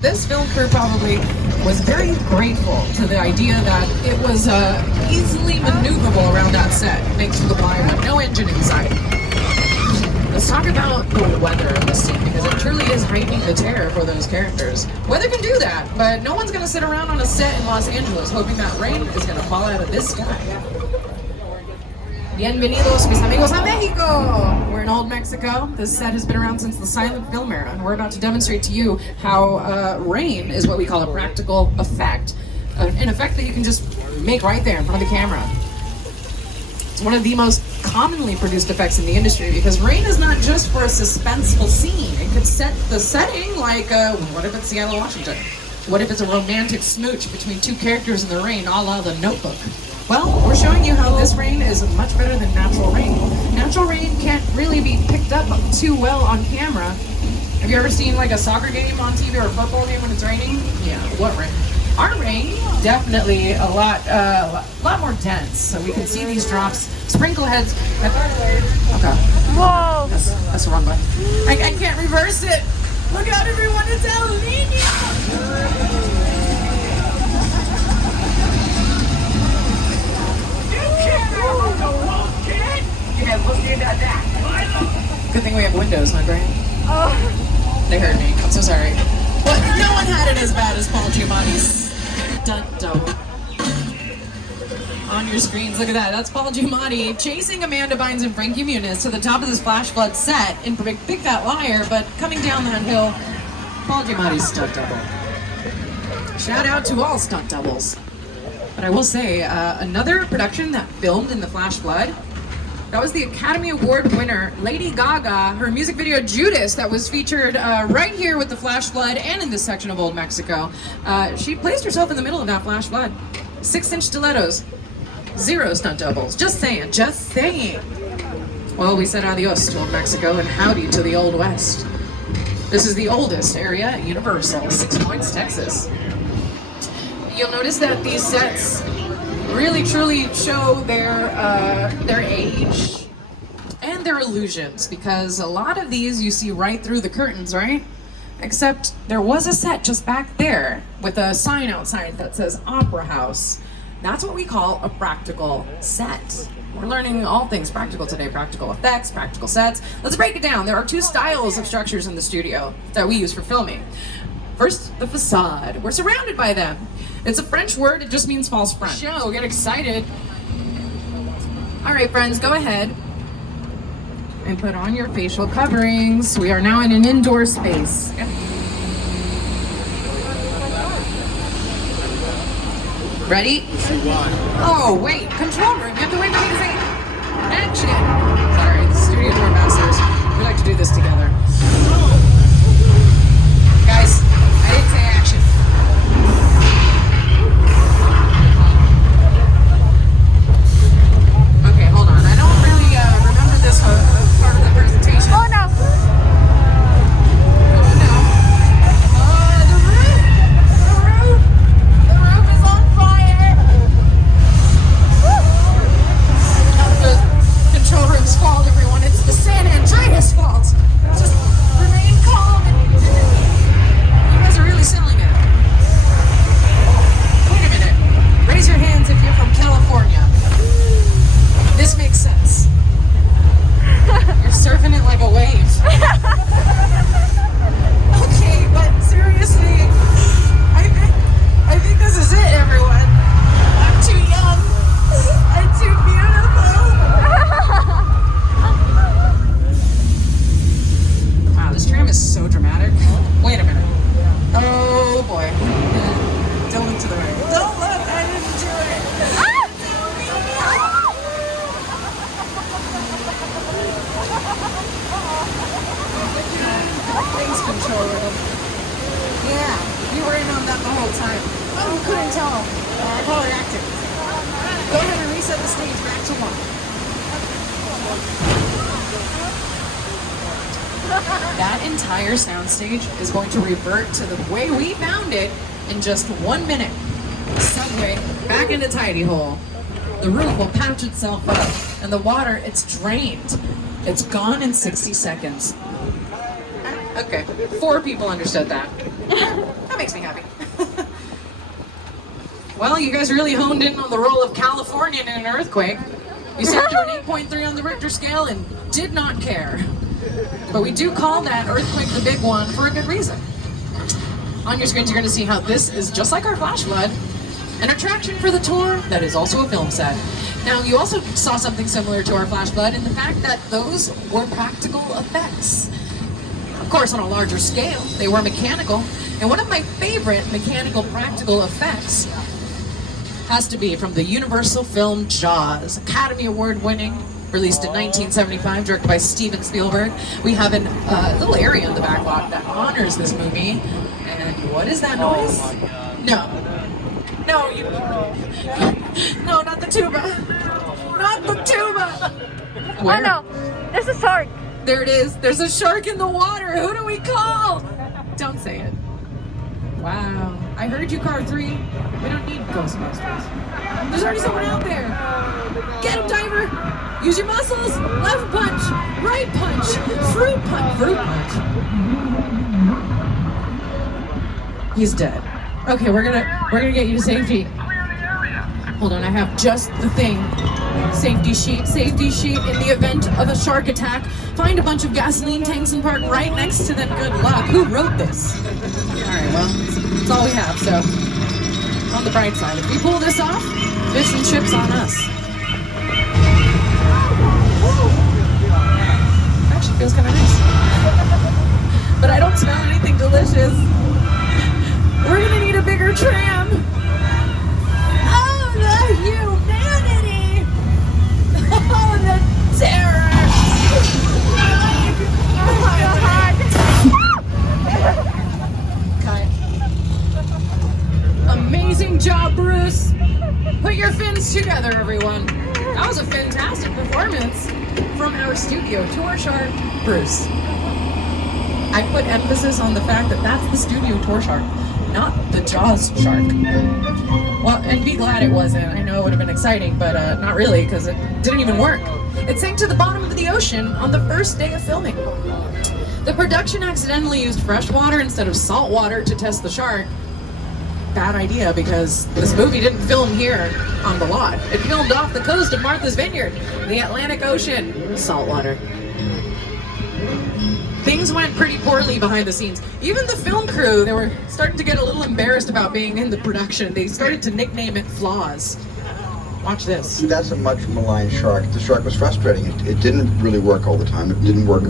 This film crew probably was very grateful to the idea that it was easily maneuverable around that set, thanks to the plywood, no engine inside. Let's talk about the weather of the scene, because it truly is heightening the terror for those characters. Weather can do that, but no one's going to sit around on a set in Los Angeles hoping that rain is going to fall out of this sky. Bienvenidos, mis amigos, a Mexico! We're in Old Mexico. This set has been around since the silent film era, and we're about to demonstrate to you how rain is what we call a practical effect. An effect that you can just make right there in front of the camera. It's one of the most commonly produced effects in the industry, because rain is not just for a suspenseful scene. It could set the setting like, what if it's Seattle, Washington? What if it's a romantic smooch between two characters in the rain, a la The Notebook? Well, we're showing you how this rain is much better than natural rain. Natural rain can't really be picked up too well on camera. Have you ever seen like a soccer game on TV or a football game when it's raining? Yeah, what rain? Our rain, definitely a lot more dense. So we can see these drops, sprinkle heads. Okay. Whoa! That's the wrong button. I can't reverse it. Look out, everyone! It's El Nino. Good thing we have windows, huh, Grant? Oh. They heard me. I'm so sorry. But no one had it as bad as Paul Giamatti's stunt double. On your screens, look at that. That's Paul Giamatti chasing Amanda Bynes and Frankie Muniz to the top of this flash flood set in Big Fat Liar, but coming down that hill, Paul Giamatti's stunt double. Shout out to all stunt doubles. But I will say, another production that filmed in the flash flood, that was the Academy Award winner, Lady Gaga, her music video Judas, that was featured right here with the flash flood and in this section of Old Mexico. She placed herself in the middle of that flash flood. 6-inch stilettos, 0 stunt doubles. Just saying, just saying. Well, we said adios to Old Mexico and howdy to the Old West. This is the oldest area at Universal, 6 Points, Texas. You'll notice that these sets really truly show their age and their illusions, because a lot of these you see right through the curtains, right? Except there was a set just back there with a sign outside that says Opera House. That's what we call a practical set. We're learning all things practical today: practical effects, practical sets. Let's break it down. There are 2 styles of structures in the studio that we use for filming. First, the facade. We're surrounded by them. It's a French word, it just means false front. Show, get excited. All right, friends, go ahead and put on your facial coverings. We are now in an indoor space. Ready? Oh, wait, control room. You have to wait for me to say action. Sorry, the studio tour ambassadors. We like to do this together. Guys, I didn't say action. Okay, hold on. I don't really remember this part of the presentation. Oh no! Oh no. The roof is on fire. Not the control room's fault, everyone. It's the San Andreas fault. Just remain calm and you guys are really selling it. Wait a minute. Raise your hands if you're from California. This makes sense. You're surfing it like a wave. Okay, but seriously, I think this is it, everyone. I'm too young. I'm too beautiful. Wow, this tram is so dramatic. Wait a minute. Oh boy. Don't look to the right. Don't look, I didn't do it. Thanks, control room. Yeah, you were in on that the whole time. Oh, you couldn't tell. I probably acted. Go ahead and reset the stage back to 1. That entire soundstage is going to revert to the way we found it in just 1 minute. Subway back into tidy hole. The roof will patch itself up, and the water, it's drained. It's gone in 60 seconds. Okay, 4 people understood that. makes me happy. Well, you guys really honed in on the role of Californian in an earthquake. You sat through an 8.3 on the Richter scale and did not care. But we do call that earthquake the big one for a good reason. On your screens, you're going to see how this is just like our flash flood, an attraction for the tour that is also a film set. Now, you also saw something similar to our flash flood in the fact that those were practical effects. Of course, on a larger scale, they were mechanical. And one of my favorite mechanical practical effects has to be from the Universal film Jaws, Academy Award winning, released in 1975, directed by Steven Spielberg. We have a little area in the backlot that honors this movie. And what is that noise? No, no, not the tuba. Not the tuba. Where? Oh no, there's a shark. There it is. There's a shark in the water. Who do we call? Don't say it. Wow. I heard you, Car 3. We don't need Ghostbusters. There's already someone out there. Get him, diver. Use your muscles. Left punch. Right punch. Fruit punch. Fruit punch. He's dead. Okay, we're gonna get you to safety. Hold on, I have just the thing. Safety sheet in the event of a shark attack. Find a bunch of gasoline tanks and park right next to them. Good luck. Who wrote this? Alright, well, it's all we have, so on the bright side, if we pull this off, fish and chips on us. Actually feels kind of nice. But I don't smell anything delicious. We're gonna need a bigger tram. Oh, the humanity! Oh, the terror! Oh my Cut. god. Amazing job, Bruce. Put your fins together, everyone. That was a fantastic performance from our studio tour shark, Bruce. I put emphasis on the fact that that's the studio tour shark, not the Jaws shark. Well, and be glad it wasn't. I know it would have been exciting, but not really, because it didn't even work. It sank to the bottom of the ocean on the first day of filming. The production accidentally used fresh water instead of salt water to test the shark. Bad idea, because this movie didn't film here on the lot. It filmed off the coast of Martha's Vineyard, the Atlantic Ocean. Salt water. Things went pretty poorly behind the scenes. Even the film crew, they were starting to get a little embarrassed about being in the production. They started to nickname it Flaws. Watch this. That's a much maligned shark. The shark was frustrating. It didn't really work all the time. It didn't work